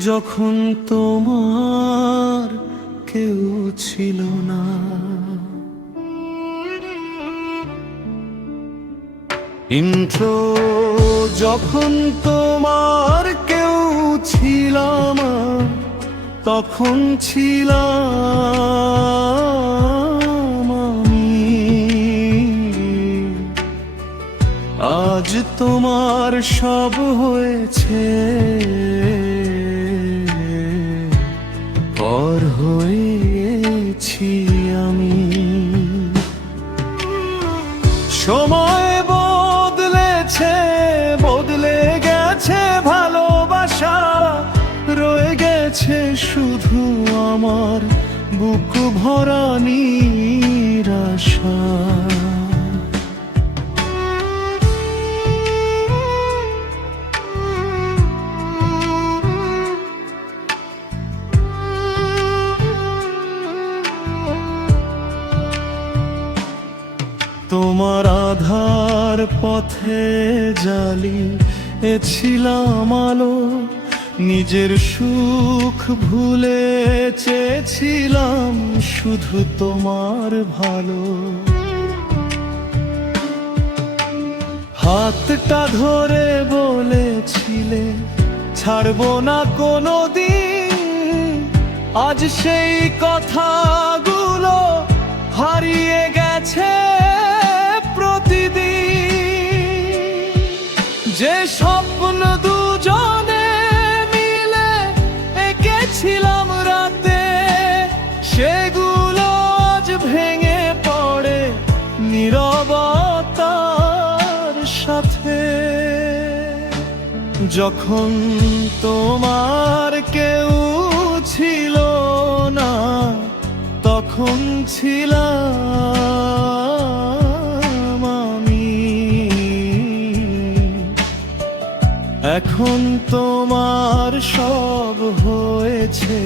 যখন তোমার কেউ ছিল না, ইন্ট্রো যখন তোমার কেউ ছিলাম, তখন ছিলাম আমি। আজ তোমার সব হয়েছে, পর হয়েছি আমি। সময় বদলেছে, বদলে গেছে ভালোবাসা, রয়ে গেছে শুধু আমার বুক ভরা নিরাশা। তোমার আধার পথে জ্বালিয়েছিলাম আলো, নিজের সুখ ভুলে চেয়েছিলাম শুধু তোমার ভালো। হাতটা ধরে বলেছিলে ছাড়বো না কোনোদিন, আজ সেই কথাগুলো হারিয়ে গেছে প্রতিদিন। যে স্বপ্ন দুজনে মিলে এঁকেছিলাম রাতে, সেগুলো আজ ভেঙে পড়ে নীরবতার সাথে। যখন তোমার কেউ ছিল না, তখন ছিলাম আমি। এখন তোমার সব হয়েছে,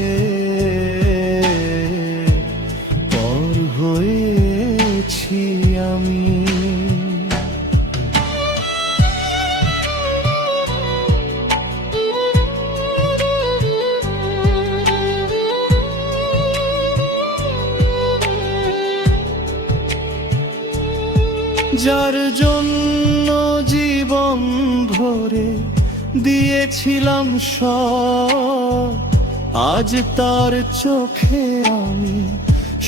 পর হয়েছি আমি। যার জন্য জীবন ভরে দিয়েছিলাম সব, আজ তার চোখে আমি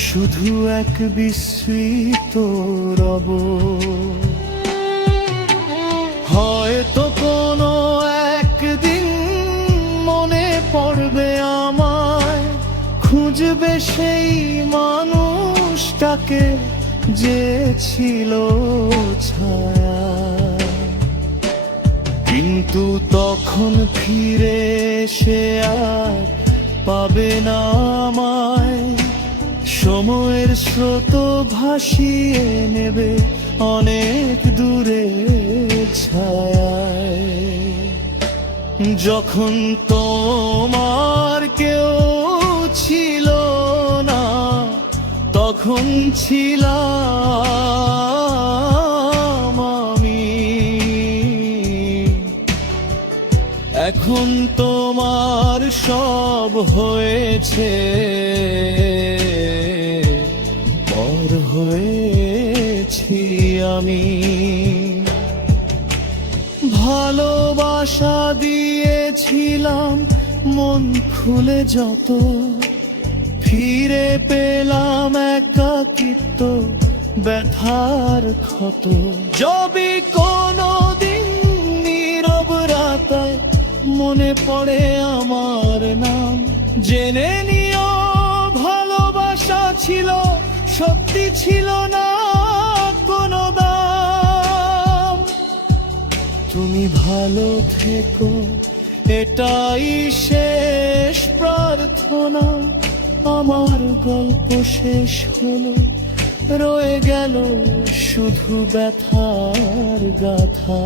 শুধু এক বিস্মৃত রব। হয়তো কোনো একদিন মনে পড়বে আমায়, খুঁজবে সেই মানুষটাকে যে ছিল ছায়া। কিন্তু তখন ফিরে সে আর পাবে না আমায়, সময়ের স্রোত ভাসিয়ে নেবে অনেক দূরে ছায়ায়। যখন তোমার কেউ ছিল না, তখন ছিলাম আমি। এখন তোমার সব হয়েছে, পর হয়েছি আমি। ভালোবাসা দিয়েছিলাম মন খুলে যত, ফিরে পেলাম একাকিত্ব ব্যথার ক্ষত। যদি কোনোদিন নীরব রাতায় মনে পড়ে আমার নাম, জেনে নিও ভালোবাসা ছিল সত্যি, ছিল না কোনো দাম। তুমি ভালো থেকো, এটাই শেষ প্রার্থনা। আমার গল্প শেষ হলো, রয়ে গেল শুধু ব্যথার গাথা।